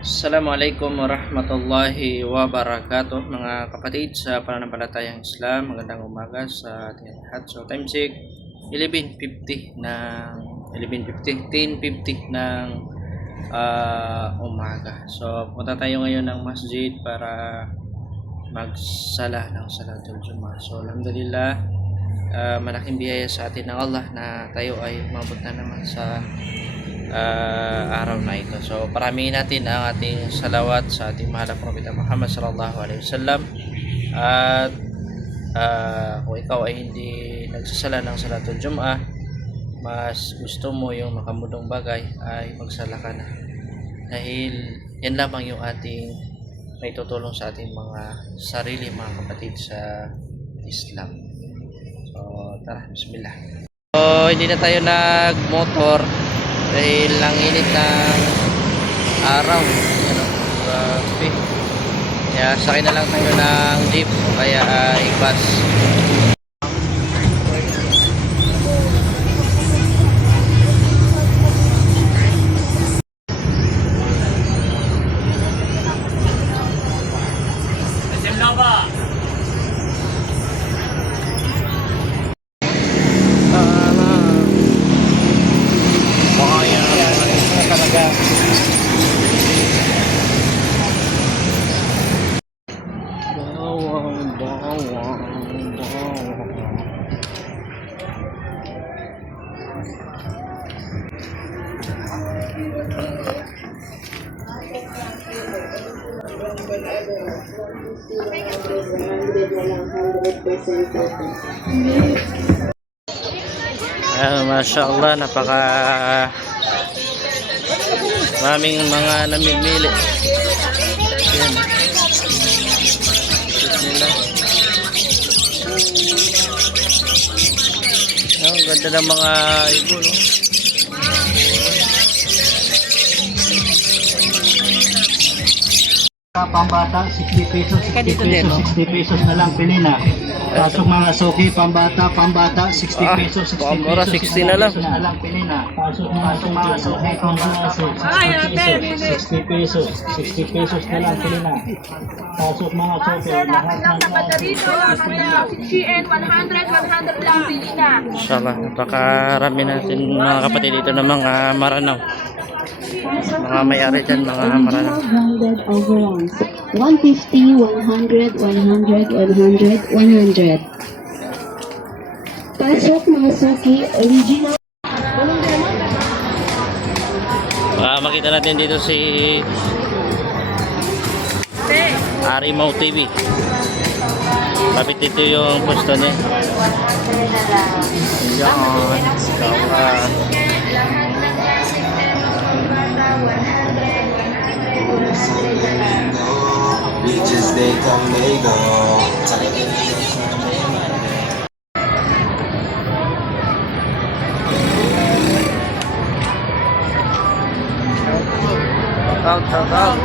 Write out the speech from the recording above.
Assalamualaikum warahmatullahi wabarakatuh, mga kapatid sa pananampalatayang Islam. Magandang umaga sa ating lahat. So time check 11:50 ng 10:50 ng umaga. So punta tayo ngayon ng masjid para magsala ng salatul Jummah. So alhamdulillah, malaking biyaya sa atin ng Allah na tayo ay umabot na naman sa araw na ito. So paramihin natin ang ating salawat sa ating mahal na Propeta Muhammad sallallahu alaihi wasallam. At kung ikaw ay hindi nagsasala ng salatul Jum'ah, mas gusto mo yung makamudong bagay, ay magsala ka na, dahil yan lamang yung ating may tutulong sa ating mga sarili, mga kapatid sa Islam. So tara, bismillah. So hindi na tayo nagmotor dahil lang init ng araw. Grabe. Kaya sakay na lang tayo ng jeep o kaya bus. Masya Allah, napaka maraming mga namimili. Yan. Ang ganda ng mga ibo, no? Pambata 60 pesos, 60 pesos, 60 pesos na lang, pili na. Pasok mga suki, pambata 60 pesos, 60 mura, pesos, 60 na lang. pili na. Pasok mga suki, pambata 60 pesos, 60 pesos na lang, pili na. Pasok mga suki, lahat ng CN 100 lang, pili na. Inshallah, napakarami natin mga kapatid dito ng mga maranaw. Mga may-ari dyan, mga maranaw. 150, 100, 100, 100, 100. Pasok mga suki, original. Makita natin dito si Arimaw TV. Kapit dito yung pwesto niya. Beaches, they come, they go. Out.